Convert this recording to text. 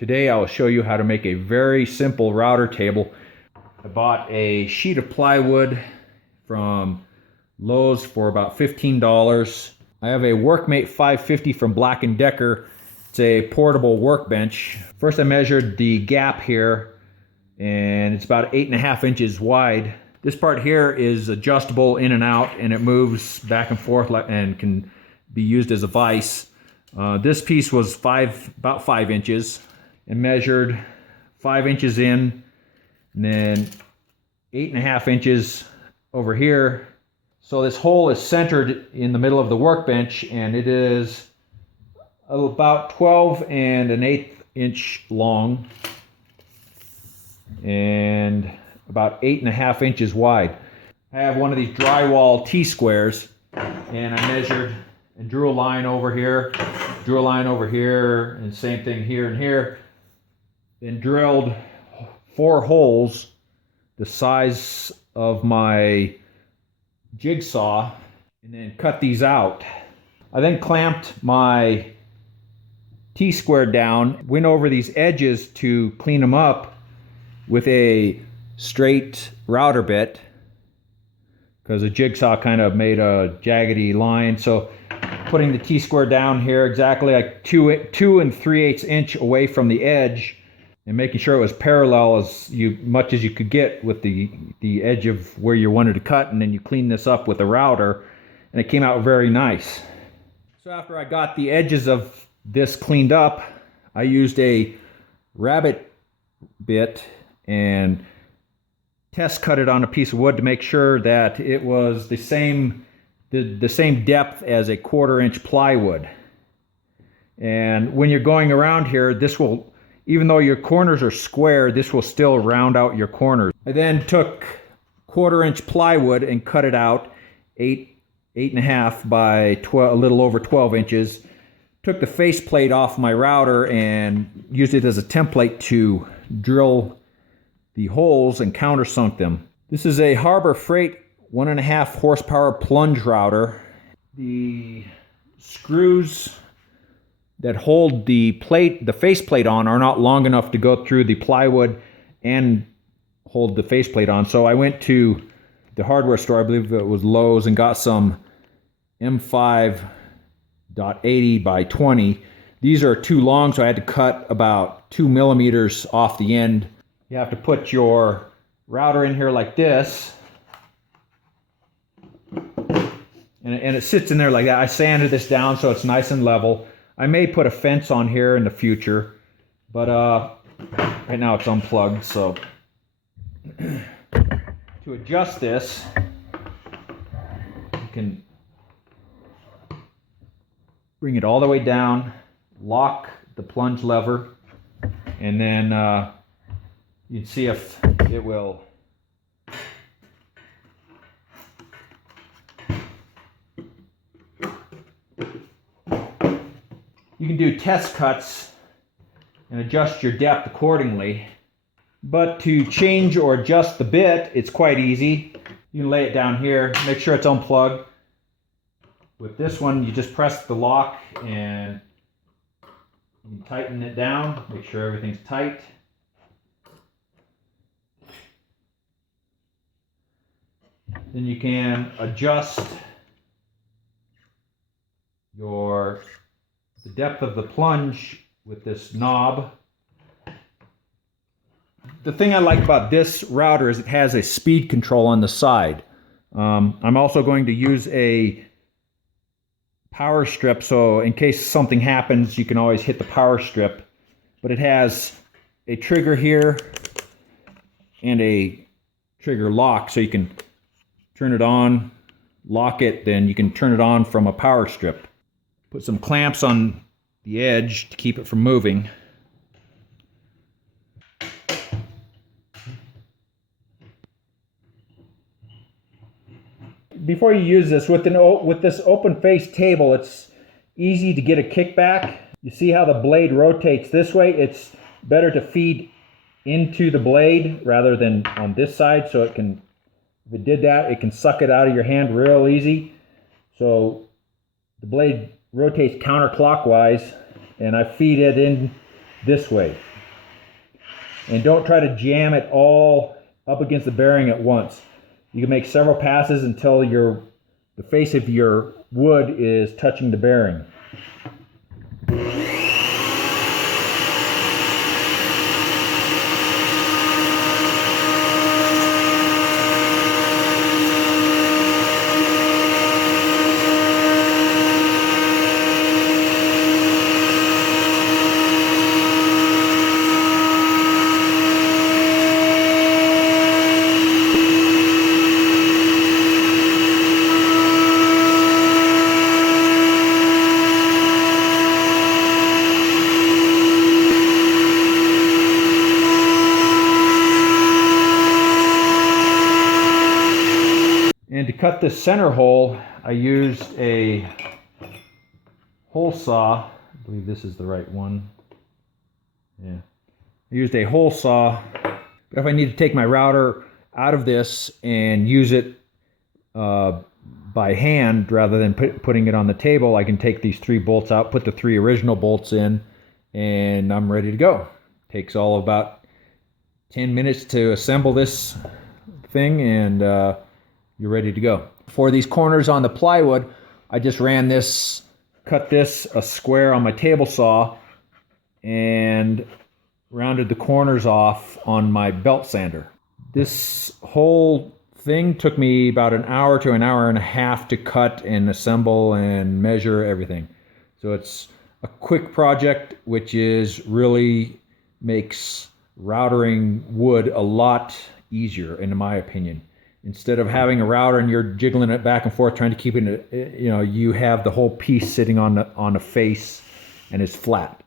Today I'll show you how to make a very simple router table. I bought a sheet of plywood from Lowe's for about $15. I have a Workmate 550 from Black & Decker. It's a portable workbench. First I measured the gap here, and it's about 8.5 inches wide. This part here is adjustable in and out, and it moves back and forth and can be used as a vise. This piece was about 5 inches, and measured 5 inches in, and then 8.5 inches over here. So this hole is centered in the middle of the workbench, and it is about 12 1/8 inch long and about 8.5 inches wide. I have one of these drywall T-squares, and I measured and drew a line over here, drew a line over here, and same thing here and here. Then drilled 4 holes the size of my jigsaw, and then cut these out. I then clamped my T-square down, went over these edges to clean them up with a straight router bit, because the jigsaw kind of made a jaggedy line. So putting the T-square down here exactly like 2 3/8 inch away from the edge, and making sure it was parallel as much as you could get with the edge of where you wanted to cut, and then you clean this up with a router, and it came out very nice. So after I got the edges of this cleaned up, I used a rabbet bit and test cut it on a piece of wood to make sure that it was the same depth as a 1/4 inch plywood. And when you're going around here, this will, even though your corners are square, this will still round out your corners. I then took 1/4 inch plywood and cut it out 8.5 by 12, a little over 12 inches. Took the faceplate off my router and used it as a template to drill the holes and countersunk them. This is a Harbor Freight 1.5 horsepower plunge router. The screws that hold the faceplate on are not long enough to go through the plywood and hold the faceplate on. So I went to the hardware store, I believe it was Lowe's, and got some M5.80 by 20. These are too long, so I had to cut about 2 millimeters off the end. You have to put your router in here like this, and it sits in there like that. I sanded this down so it's nice and level. I may put a fence on here in the future, but right now it's unplugged. So to adjust this, you can bring it all the way down, lock the plunge lever, and then you'd see if it will. You can do test cuts and adjust your depth accordingly. But to change or adjust the bit, it's quite easy. You can lay it down here, make sure it's unplugged. With this one, you just press the lock and you tighten it down, make sure everything's tight. Then you can adjust the depth of the plunge with this knob. The thing I like about this router is it has a speed control on the side. I'm also going to use a power strip, so in case something happens, you can always hit the power strip. But it has a trigger here and a trigger lock, so you can turn it on, lock it, then you can turn it on from a power strip. Put some clamps on the edge to keep it from moving. Before you use this, with this open face table, it's easy to get a kickback. You see how the blade rotates this way? It's better to feed into the blade rather than on this side, so it can, if it did that, it can suck it out of your hand real easy. So the blade rotates counterclockwise, and I feed it in this way. And don't try to jam it all up against the bearing at once. You can make several passes until the face of your wood is touching the bearing. And to cut this center hole, I used a hole saw. I believe this is the right one. Yeah. I used a hole saw. But if I need to take my router out of this and use it by hand rather than putting it on the table, I can take these 3 bolts out, put the 3 original bolts in, and I'm ready to go. Takes all of about 10 minutes to assemble this thing, and you're ready to go. For these corners on the plywood, I just cut this a square on my table saw and rounded the corners off on my belt sander. This whole thing took me about an hour to an hour and a half to cut and assemble and measure everything. So it's a quick project, which is really makes routering wood a lot easier, in my opinion. Instead of having a router and you're jiggling it back and forth trying to keep it, you have the whole piece sitting on the face and it's flat.